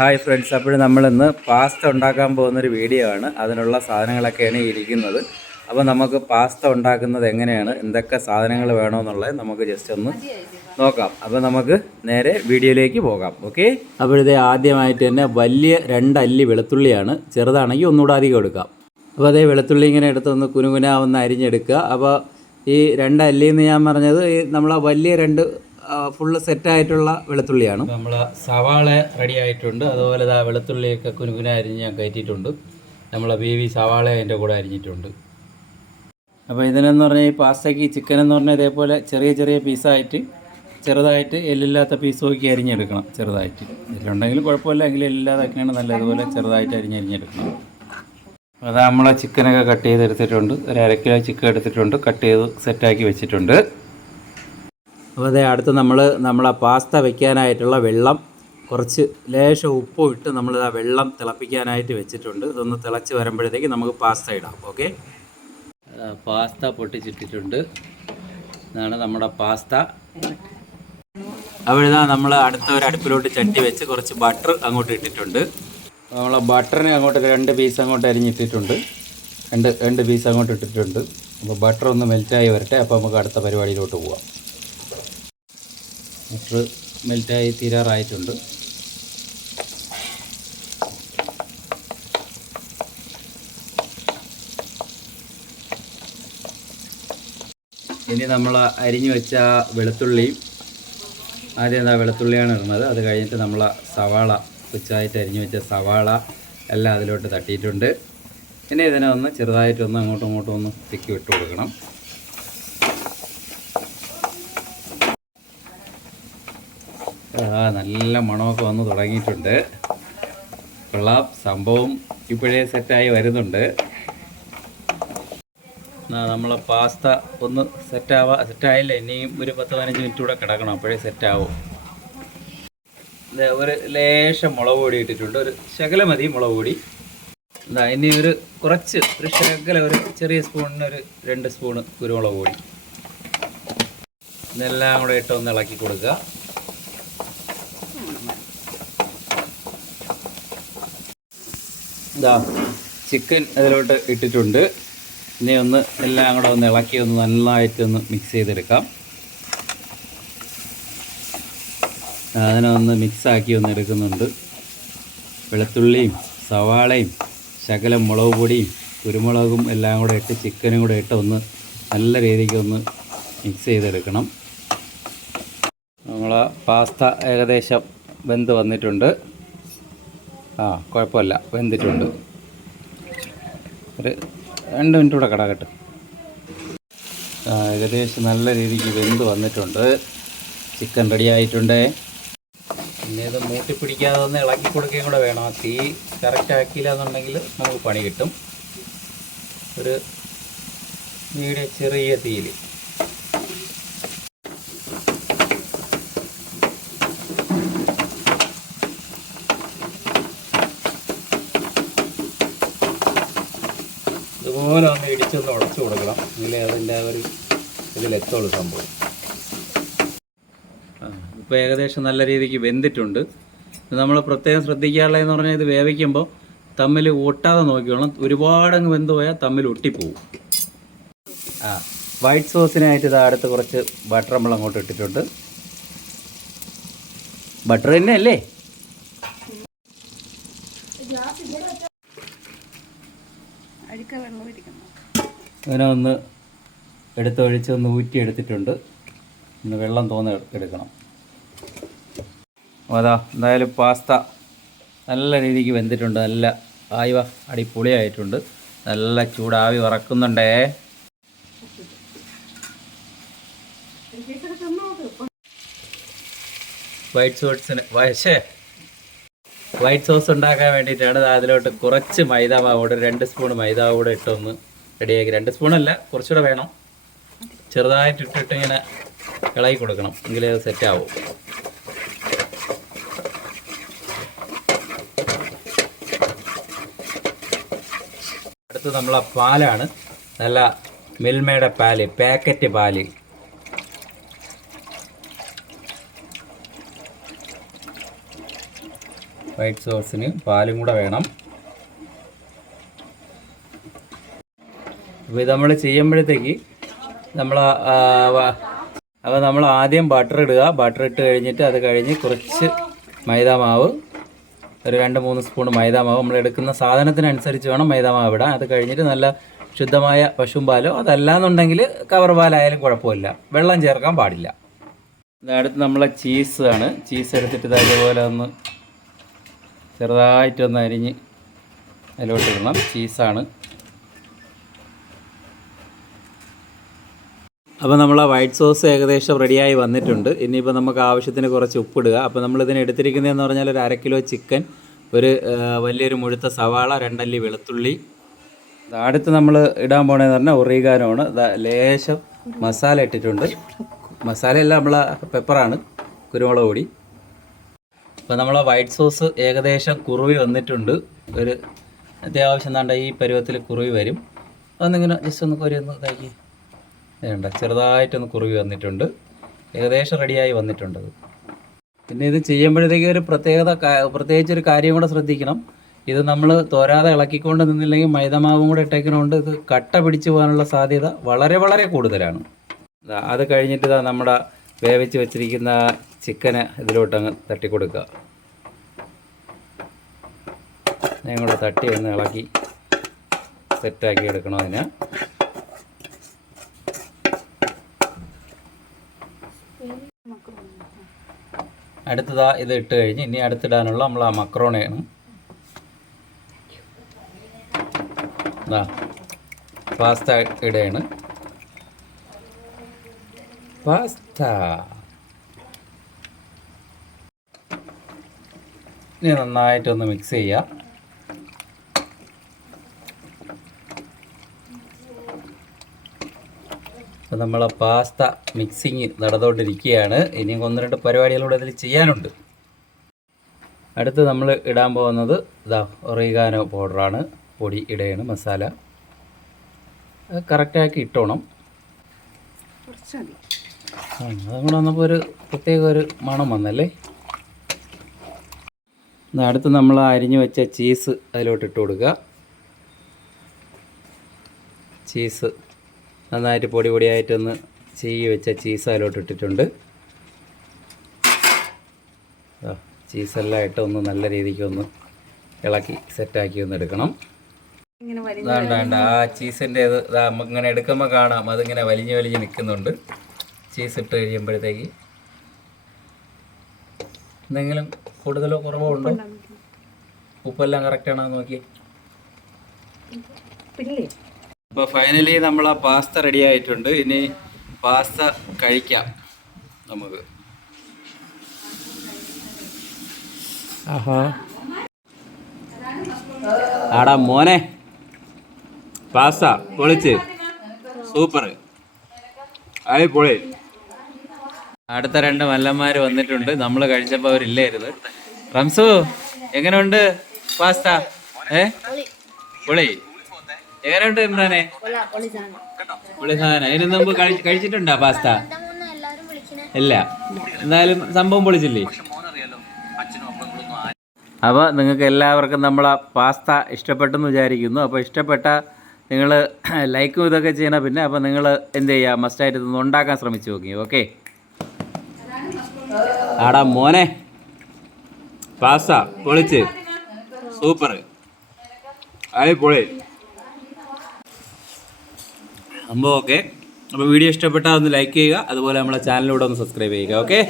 Hi friends അപ്പോൾ നമ്മളിന്ന് pasta ഉണ്ടാക്കാൻ പോകുന്നൊരു വീഡിയോ ആണ്. അതിനുള്ള സാധനങ്ങളൊക്കെയാണ് ഇരിക്കുന്നത്. അപ്പോൾ നമുക്ക് പാസ്ത ഉണ്ടാക്കുന്നത് എങ്ങനെയാണ്? എന്തൊക്കെ സാധനങ്ങൾ വേണമെന്നുള്ളത് നമുക്ക് ജസ്റ്റ് ഒന്ന് നോക്കാം. അപ്പോൾ നമുക്ക് നേരെ വീഡിയോയിലേക്ക് പോകാം. ഓക്കെ? അപ്പോഴത്തെ ആദ്യമായിട്ട് തന്നെ വലിയ രണ്ടല്ലി വെളുത്തുള്ളിയാണ്. ചെറുതാണെങ്കിൽ ഒന്നുകൂടെ അധികം എടുക്കാം. അപ്പോൾ അതേ വെളുത്തുള്ളി ഇങ്ങനെ എടുത്തൊന്ന് കുനുകുന അരിഞ്ഞെടുക്കുക. അപ്പോൾ ഈ രണ്ട് ഞാൻ പറഞ്ഞത് ഈ നമ്മൾ വലിയ രണ്ട് ഫുള്ള് സെറ്റായിട്ടുള്ള വെളുത്തുള്ളിയാണ്. നമ്മൾ സവാള റെഡി ആയിട്ടുണ്ട്. അതുപോലെ ആ വെളുത്തുള്ളിയൊക്കെ കുനുകുന അരിഞ്ഞ് ഞാൻ കയറ്റിയിട്ടുണ്ട്. നമ്മളെ ബേബി സവാള അതിന്റെ കൂടെ അരിഞ്ഞിട്ടുണ്ട്. അപ്പോൾ ഇതിനെന്ന് പറഞ്ഞാൽ ഈ പാസ്തയ്ക്ക് ചിക്കൻ എന്ന് പറഞ്ഞാൽ ഇതേപോലെ ചെറിയ ചെറിയ പീസായിട്ട് ചെറുതായിട്ട് എല്ലില്ലാത്ത പീസ് നോക്കി അരിഞ്ഞെടുക്കണം. ചെറുതായിട്ട്. എല്ലുണ്ടെങ്കിൽ കുഴപ്പമില്ല എങ്കിലും എല്ലില്ലാതൊക്കെയാണ് നല്ലതുപോലെ ചെറുതായിട്ട് അരിഞ്ഞരിഞ്ഞെടുക്കണം. അത് നമ്മളെ ചിക്കനൊക്കെ കട്ട് ചെയ്തെടുത്തിട്ടുണ്ട്. ഒരു അര കിലോ ചിക്കൻ എടുത്തിട്ടുണ്ട്. കട്ട് ചെയ്ത് സെറ്റാക്കി വെച്ചിട്ടുണ്ട്. അപ്പോൾ അതേ അടുത്ത് നമ്മൾ നമ്മളെ പാസ്ത വെക്കാനായിട്ടുള്ള വെള്ളം കുറച്ച് ലേശം ഉപ്പും ഇട്ട് നമ്മൾ ആ വെള്ളം തിളപ്പിക്കാനായിട്ട് വെച്ചിട്ടുണ്ട്. ഇതൊന്ന് തിളച്ച് വരുമ്പോഴത്തേക്ക് നമുക്ക് പാസ്ത ഇടാം. ഓക്കെ? പാസ്ത പൊട്ടിച്ചിട്ടിട്ടുണ്ട്. ഇതാണ് നമ്മുടെ പാസ്ത. അവിടെ നമ്മൾ അടുത്ത ഒരു അടുപ്പിലോട്ട് ചട്ടി വെച്ച് കുറച്ച് ബട്ടർ അങ്ങോട്ട് ഇട്ടിട്ടുണ്ട്. നമ്മൾ ബട്ടറിനെ അങ്ങോട്ട് രണ്ട് പീസ് അങ്ങോട്ട് അരിഞ്ഞിട്ടിട്ടുണ്ട്. രണ്ട് രണ്ട് പീസ് അങ്ങോട്ട് ഇട്ടിട്ടുണ്ട്. അപ്പോൾ ബട്ടർ ഒന്ന് മെൽറ്റായി വരട്ടെ. അപ്പോൾ നമുക്ക് അടുത്ത പരിപാടിയിലോട്ട് പോവാം. ബട്ടർ മെൽറ്റായി തീരാറായിട്ടുണ്ട്. ഇനി നമ്മൾ അരിഞ്ഞു വെച്ച വെളുത്തുള്ളിയും ആദ്യം എന്താ വെളുത്തുള്ളിയാണ് ഇടുന്നത്. അത് കഴിഞ്ഞിട്ട് നമ്മൾ സവാള കൊച്ചായിട്ട് അരിഞ്ഞു വെച്ച സവാള എല്ലാം അതിലോട്ട് തട്ടിയിട്ടുണ്ട്. ഇനി ഇതിനെ ഒന്ന് ചെറുതായിട്ടൊന്ന് അങ്ങോട്ടും ഇങ്ങോട്ടും ഒന്ന് തിക്കി വിട്ട് കൊടുക്കണം നല്ല മണമൊക്കെ വന്ന് തുടങ്ങിയിട്ടുണ്ട്. കൊള്ളാം സംഭവം ഇപ്പോഴേ സെറ്റായി വരുന്നുണ്ട്. നമ്മളെ പാസ്ത ഒന്ന് സെറ്റാവാ സെറ്റായില്ല? ഇനിയും ഒരു പത്ത് പതിനഞ്ച് മിനിറ്റ് കൂടെ കിടക്കണം അപ്പോഴേ സെറ്റാവും. ഒരു ലേശം മുളക് പൊടി ഇട്ടിട്ടുണ്ട് ഒരു ശകല മതി മുളക് പൊടി. എന്താ ഇനി ഒരു കുറച്ച് ഒരു ശകല ഒരു ചെറിയ സ്പൂണിന് ഒരു രണ്ട് സ്പൂണ് കുരുമുളക് പൊടി. ഇതെല്ലാം കൂടെ ഇട്ട് ഒന്ന് ഇളക്കി കൊടുക്കുക. ഇതാ ചിക്കൻ അതിലോട്ട് ഇട്ടിട്ടുണ്ട്. ഇനി ഒന്ന് എല്ലാം കൂടെ ഒന്ന് ഇളക്കി ഒന്ന് നന്നായിട്ട് ഒന്ന് മിക്സ് ചെയ്തെടുക്കാം. അതിനെ ഒന്ന് മിക്സാക്കി ഒന്ന് എടുക്കുന്നുണ്ട്. വെളുത്തുള്ളിയും സവാളയും ശകലം മുളക് പൊടിയും കുരുമുളകും എല്ലാം കൂടെ ഇട്ട് ചിക്കനും കൂടെ ഇട്ട് ഒന്ന് നല്ല രീതിക്ക് ഒന്ന് മിക്സ് ചെയ്തെടുക്കണം. നമ്മൾ പാസ്ത ഏകദേശം വെന്ത് വന്നിട്ടുണ്ട്. ആ കുഴപ്പമില്ല. വെന്തിട്ടുണ്ട് ഒരു രണ്ട് മിനിറ്റ് കൂടെ കിടക്കട്ടെ ഏകദേശം നല്ല രീതിക്ക് വെന്ത് വന്നിട്ടുണ്ട്? ചിക്കൻ റെഡി ആയിട്ടുണ്ട്. പിന്നെ ഇത് മൂട്ടി പിടിക്കാതെ ഒന്ന് ഇളക്കി കൊടുക്കുകയും കൂടെ വേണം. തീ കറക്റ്റ് ആക്കിയില്ല എന്നുണ്ടെങ്കിൽ നമുക്ക് പണി കിട്ടും. ഒരു മീഡിയം ചെറിയ തീയിൽ. ഒന്ന് ഇടിച്ചൊന്ന് ഉടച്ചു കൊടുക്കണം. എങ്കിലേ അതിന്റെ ആ ഒരു ഇതിലെത്തുള്ളൂ സംഭവം. ഇപ്പോൾ ഏകദേശം നല്ല രീതിക്ക് വെന്തിട്ടുണ്ട്. നമ്മൾ പ്രത്യേകം ശ്രദ്ധിക്കാനുള്ളതെന്ന് പറഞ്ഞാൽ ഇത് വേവിക്കുമ്പോൾ തമ്മിൽ ഒട്ടാതെ നോക്കിക്കോണം ഒരുപാടങ്ങ് വെന്ത് പോയാൽ തമ്മിൽ ഒട്ടിപ്പോവും. ആ വൈറ്റ് സോസിനായിട്ട് ഇത് അടുത്ത് കുറച്ച് ബട്ടർ നമ്മൾ അങ്ങോട്ട് ഇട്ടിട്ടുണ്ട്. ബട്ടർ തന്നെ അല്ലേ അങ്ങനെ ഒന്ന് എടുത്തൊഴിച്ച് ഒന്ന് ഊറ്റി എടുത്തിട്ടുണ്ട്. ഇന്ന് വെള്ളം തോന്നി എടുക്കണം. അതാ എന്തായാലും പാസ്ത നല്ല രീതിക്ക് വെന്തിട്ടുണ്ട്. നല്ല ആയിവ അടിപൊളിയായിട്ടുണ്ട്. നല്ല ചൂടാവി വറക്കുന്നുണ്ടേ. വൈറ്റ് സോട്ട്സിന് വശേ വൈറ്റ് സോസ് ഉണ്ടാക്കാൻ വേണ്ടിയിട്ടാണ് അതിലോട്ട് കുറച്ച് മൈദ മാവോട് രണ്ട് സ്പൂൺ മൈദ കൂടെ ഇട്ടൊന്ന് റെഡിയാക്കി രണ്ട് സ്പൂണല്ല കുറച്ചുകൂടെ വേണം. ചെറുതായിട്ട് ഇട്ടിട്ട് ഇങ്ങനെ ഇളകി കൊടുക്കണം. എങ്കിലേ അത് സെറ്റ് ആവും. അടുത്ത് നമ്മളെ പാലാണ്. നല്ല മിൽമയുടെ പാൽ പാക്കറ്റ് പാൽ. വൈറ്റ് സോസിന് പാലും കൂടെ വേണം. അപ്പോൾ ഇത് നമ്മൾ ചെയ്യുമ്പോഴത്തേക്ക് നമ്മൾ അപ്പോൾ നമ്മൾ ആദ്യം ബട്ടർ ഇടുക. ബട്ടർ ഇട്ട് കഴിഞ്ഞിട്ട് അത് കഴിഞ്ഞ് കുറച്ച് മൈദ മാവ്. ഒരു രണ്ട് മൂന്ന് സ്പൂൺ മൈദ മാവ് നമ്മൾ എടുക്കുന്ന സാധനത്തിനനുസരിച്ച് വേണം മൈദ മാവ് ഇടാൻ. അത് കഴിഞ്ഞിട്ട് നല്ല ശുദ്ധമായ പശുവും പാലോ അതല്ലാന്നുണ്ടെങ്കിൽ കവർ പാലായാലും കുഴപ്പമില്ല. വെള്ളം ചേർക്കാൻ പാടില്ല. അടുത്ത് നമ്മളെ ചീസ് ആണ്. ചീസ് എടുത്തിട്ട് ഇതേപോലെ ഒന്ന് ചെറുതായിട്ടൊന്ന് അരിഞ്ഞ് അതിലോട്ട് ഇടണം ചീസാണ്. അപ്പോൾ നമ്മൾ ആ വൈറ്റ് സോസ് ഏകദേശം റെഡിയായി വന്നിട്ടുണ്ട്. ഇനിയിപ്പോൾ നമുക്ക് ആവശ്യത്തിന് കുറച്ച് ഉപ്പിടുക. അപ്പോൾ നമ്മൾ ഇതിന് എടുത്തിരിക്കുന്നതെന്ന് പറഞ്ഞാൽ ഒരു അര കിലോ ചിക്കൻ ഒരു വലിയൊരു മുഴുത്ത സവാള രണ്ടല്ലി വെളുത്തുള്ളി. അടുത്ത് നമ്മൾ ഇടാൻ പോണതെന്ന് പറഞ്ഞാൽ ഒറിഗാനോണ് ലേശം മസാല ഇട്ടിട്ടുണ്ട്. മസാലയല്ല നമ്മളെ പെപ്പറാണ് കുരുമുളക് പൊടി. അപ്പോൾ നമ്മളെ വൈറ്റ് സോസ് ഏകദേശം കുറുവി വന്നിട്ടുണ്ട്. ഒരു അത്യാവശ്യം എന്താണ്ട ഈ പരുവത്തിൽ കുറുവി വരും. അതൊന്നിങ്ങനെ ജസ്റ്റ് ഒന്ന് കോരി ഒന്ന് ഇതാക്കി. വേണ്ട ചെറുതായിട്ടൊന്ന് കുറുവി വന്നിട്ടുണ്ട്. ഏകദേശം റെഡിയായി വന്നിട്ടുണ്ട് പിന്നെ ഇത് ചെയ്യുമ്പോഴത്തേക്ക് ഒരു പ്രത്യേകത പ്രത്യേകിച്ച് ഒരു കാര്യം കൂടെ ശ്രദ്ധിക്കണം. ഇത് നമ്മൾ തോരാതെ ഇളക്കിക്കൊണ്ട് നിന്നില്ലെങ്കിൽ മൈദമാവും കൂടെ ഇട്ടേക്കുന്നതുകൊണ്ട് ഇത് കട്ട പിടിച്ചു പോകാനുള്ള സാധ്യത വളരെ വളരെ കൂടുതലാണ്. അത് കഴിഞ്ഞിട്ട് നമ്മുടെ വേവിച്ച് വെച്ചിരിക്കുന്ന ചിക്കന് ഇതിലോട്ട് അങ്ങ് തട്ടിക്കൊടുക്കുക ഞാൻ തട്ടി ഒന്ന് ഇളക്കി സെറ്റാക്കി എടുക്കണം അതിന്. അടുത്തതാ ഇത് ഇട്ട് കഴിഞ്ഞ് ഇനി അടുത്തിടാനുള്ള നമ്മൾ ആ മക്രോണയാണ് പാസ്ത ഇടയാണ്. പാസ്ത. ഇനി നന്നായിട്ടൊന്ന് മിക്സ് ചെയ്യുക അപ്പോൾ നമ്മൾ പാസ്ത മിക്സിങ് നടന്നുകൊണ്ടിരിക്കുകയാണ് ഇനി ഒന്ന് രണ്ട് പരിപാടികളൂടെ ഇതിൽ ചെയ്യാനുണ്ട്. അടുത്ത് നമ്മൾ ഇടാൻ പോകുന്നത് ഇതാ ഒറിഗാനോ പൗഡറാണ് പൊടി ഇടയാണ് മസാല. കറക്റ്റാക്കി ഇട്ടോണം. ആ, അതും കൂടെ വന്നപ്പോൾ ഒരു പ്രത്യേക ഒരു മണം വന്നല്ലേ? അടുത്ത് നമ്മൾ അരിഞ്ഞു വെച്ച ചീസ് അതിലോട്ട് ഇട്ട് കൊടുക്കുക. ചീസ് നന്നായിട്ട് പൊടി പൊടിയായിട്ടൊന്ന് ചീകി വെച്ച ചീസ് അതിലോട്ട് ഇട്ടിട്ടുണ്ട്. ചീസെല്ലാം ഇട്ട് ഒന്ന് നല്ല രീതിക്ക് ഒന്ന് ഇളക്കി സെറ്റാക്കി ഒന്ന് എടുക്കണം. വേണ്ട വേണ്ട ആ ചീസിന്റെ ഇത് ഇങ്ങനെ എടുക്കുമ്പോൾ കാണാം. അതിങ്ങനെ വലിഞ്ഞ് വലിഞ്ഞ് നിൽക്കുന്നുണ്ട് ചീസ് ഇട്ട് കഴിയുമ്പോഴത്തേക്ക് എന്തെങ്കിലും കൂടുതലോ കുറവോ ഉണ്ടോ? ഉപ്പെല്ലാം കറക്റ്റാണോ നോക്കി അപ്പൊ ഫൈനലി നമ്മൾ ആ പാസ്ത റെഡി ആയിട്ടുണ്ട്. ഇനി പാസ്ത കഴിക്കാം നമുക്ക്. ആടാ മോനെ. പാസ്ത പൊളിച്ച്. സൂപ്പർ ആയി പൊളി അടുത്ത രണ്ട് മല്ലന്മാർ വന്നിട്ടുണ്ട്. നമ്മൾ കഴിച്ചപ്പോൾ അവരില്ലായിരുന്നു. റംസു എങ്ങനെയുണ്ട് പാസ്ത? ഏ? പുളി. എങ്ങനെയുണ്ട് ഇമ്രാനെ? പുളി സാധനം അതിന് മുമ്പ് കഴി- കഴിച്ചിട്ടുണ്ടോ പാസ്ത? ഇല്ല. എന്തായാലും സംഭവം പൊളിച്ചില്ലേ? അപ്പോൾ നിങ്ങൾക്ക് എല്ലാവർക്കും നമ്മൾ ആ പാസ്ത ഇഷ്ടപ്പെട്ടെന്ന് വിചാരിക്കുന്നു. അപ്പോൾ ഇഷ്ടപ്പെട്ട നിങ്ങൾ ലൈക്കും ഇതൊക്കെ ചെയ്യണം പിന്നെ അപ്പോൾ നിങ്ങൾ എന്ത് ചെയ്യുക മസ്റ്റായിട്ട് ഇതൊന്ന് ഉണ്ടാക്കാൻ ശ്രമിച്ചു നോക്കി. ഓക്കെ? ആടാ മോനെ. പാസ പൊളിച്ച്. സൂപ്പർ. ആയി പൊളി. സംഭവം ഓക്കെ. അപ്പോൾ വീഡിയോ ഇഷ്ടപ്പെട്ടാൽ ഒന്ന് ലൈക്ക് ചെയ്യുക. അതുപോലെ നമ്മളെ ചാനലിലൂടെ ഒന്ന് സബ്സ്ക്രൈബ് ചെയ്യുക. ഓക്കെ?